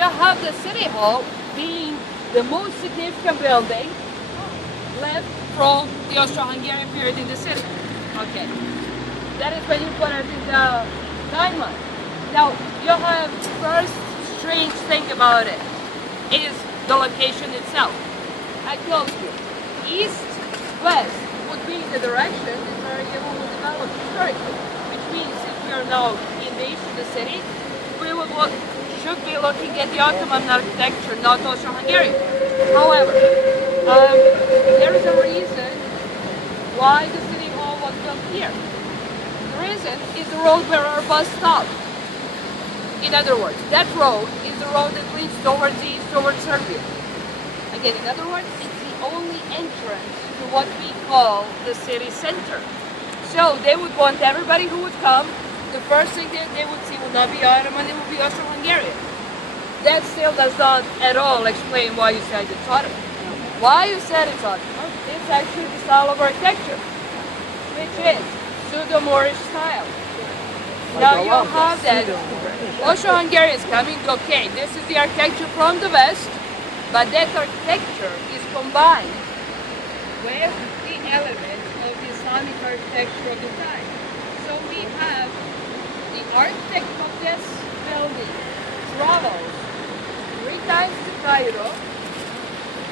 you have the city hall being the most significant building left from the Austro-Hungarian period in the city. Okay, that is when you put it in the timeline. Now, you have first strange thing about it is the location itself. I told you, east-west would be the direction that Sarajevo was developed historically, which means if we are now in the east of the city, we should be looking at the Ottoman architecture, not Austro-Hungarian. However, there is a reason why the city hall was built here. The reason is the road where our bus stopped. In other words, that road is the road that leads towards the east, towards Serbia. Again, in other words, it's the only entrance to what we call the city center. So they would want everybody who would come, the first thing that they would see would not be Ottoman, it would be Austro-Hungarian. That still does not at all explain why you said it's Ottoman. Why you said it's Ottoman, it's actually the style of architecture, which is pseudo-Moorish style. Now you have that Austro-Hungarian is coming, okay, this is the architecture from the west, but that architecture is combined with the elements of the Islamic architecture of the time. So we have the architect of this building travels 3 times to Cairo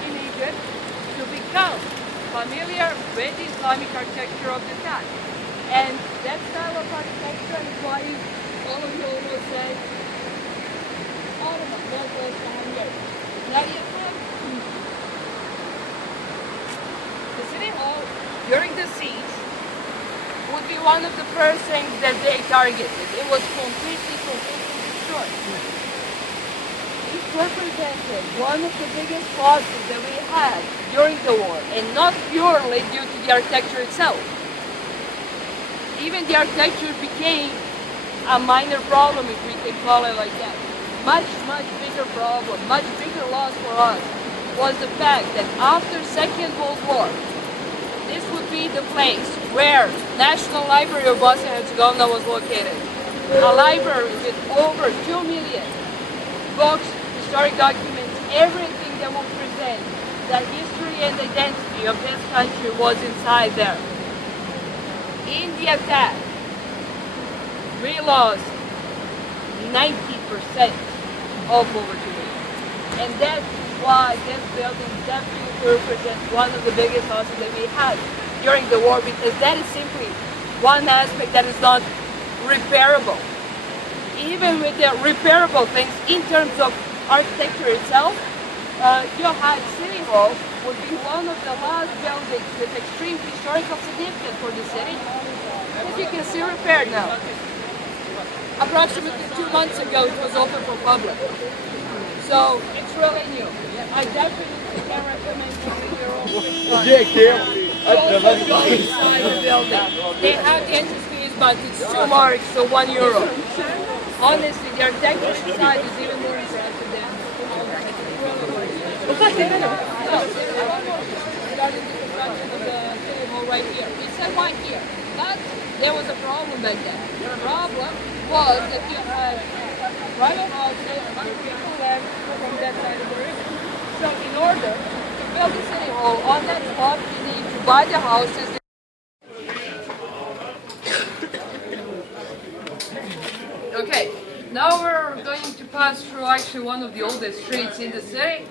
in Egypt to become familiar with the Islamic architecture of the time. And that style of architecture is why all of you almost say Ottoman, not Austro-Hungarian. Now you have the city hall during the siege would be one of the first things that they targeted. It was completely destroyed. It represented one of the biggest losses that we had during the war, and not purely due to the architecture itself. Even the architecture became a minor problem, if we can call it like that. Much bigger problem, much bigger loss for us was the fact that after Second World War, this would be the place where National Library of Bosnia and Herzegovina was located. A library with over 2 million books, historic documents, everything that would present the history and identity of this country was inside there. In the attack, we lost 90% of over 2 million. And that's why this building definitely represents one of the biggest losses that we had during the war, because that is simply one aspect that is not repairable. Even with the repairable things, in terms of architecture itself, you had City Hall would be one of the last buildings with extreme historical significance for the city. As you can see, repaired now. Approximately 2 months ago, it was open for public. So it's really new. I definitely can recommend coming here over go inside the building. They have the entrance fees, but it's 2 marks, so €1. Honestly, the architecture inside is even more impressive than started the construction of the city hall right here. It said right here, but there was a problem back then. The problem was that you had private houses, people left from that side of the river. So in order to build the city hall on that spot, you need to buy the houses. Okay, now we're going to pass through actually one of the oldest streets in the city.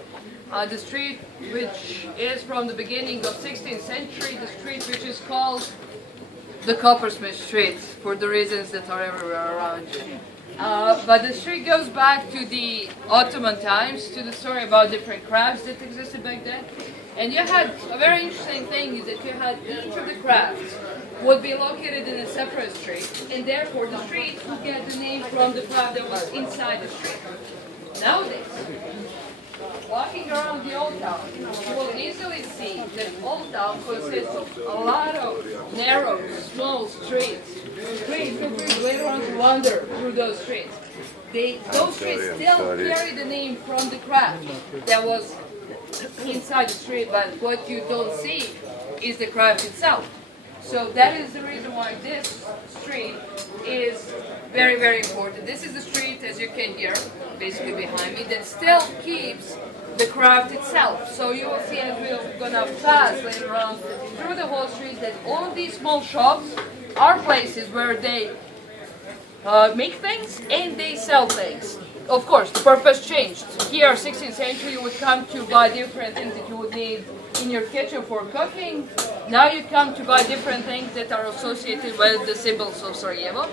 The street which is from the beginning of 16th century, the street which is called the Coppersmith Street, for the reasons that are everywhere around you. But the street goes back to the Ottoman times, to the story about different crafts that existed back then. And you had a very interesting thing is that you had each of the crafts would be located in a separate street, and therefore the street would get the name from the craft that was inside the street. Nowadays, walking around the Old Town, you will easily see that Old Town consists of a lot of narrow, small streets. Please feel free later on to wander through those streets. Those streets still carry the name from the craft that was inside the street, but what you don't see is the craft itself. So that is the reason why this street is very, very important. This is the street, as you can hear, basically behind me, that still keeps the craft itself. So you will see as we're gonna pass later on through the whole street that all these small shops are places where they make things and they sell things. Of course, the purpose changed. Here, 16th century, you would come to buy different things that you would need in your kitchen for cooking. Now you come to buy different things that are associated with the symbols of Sarajevo.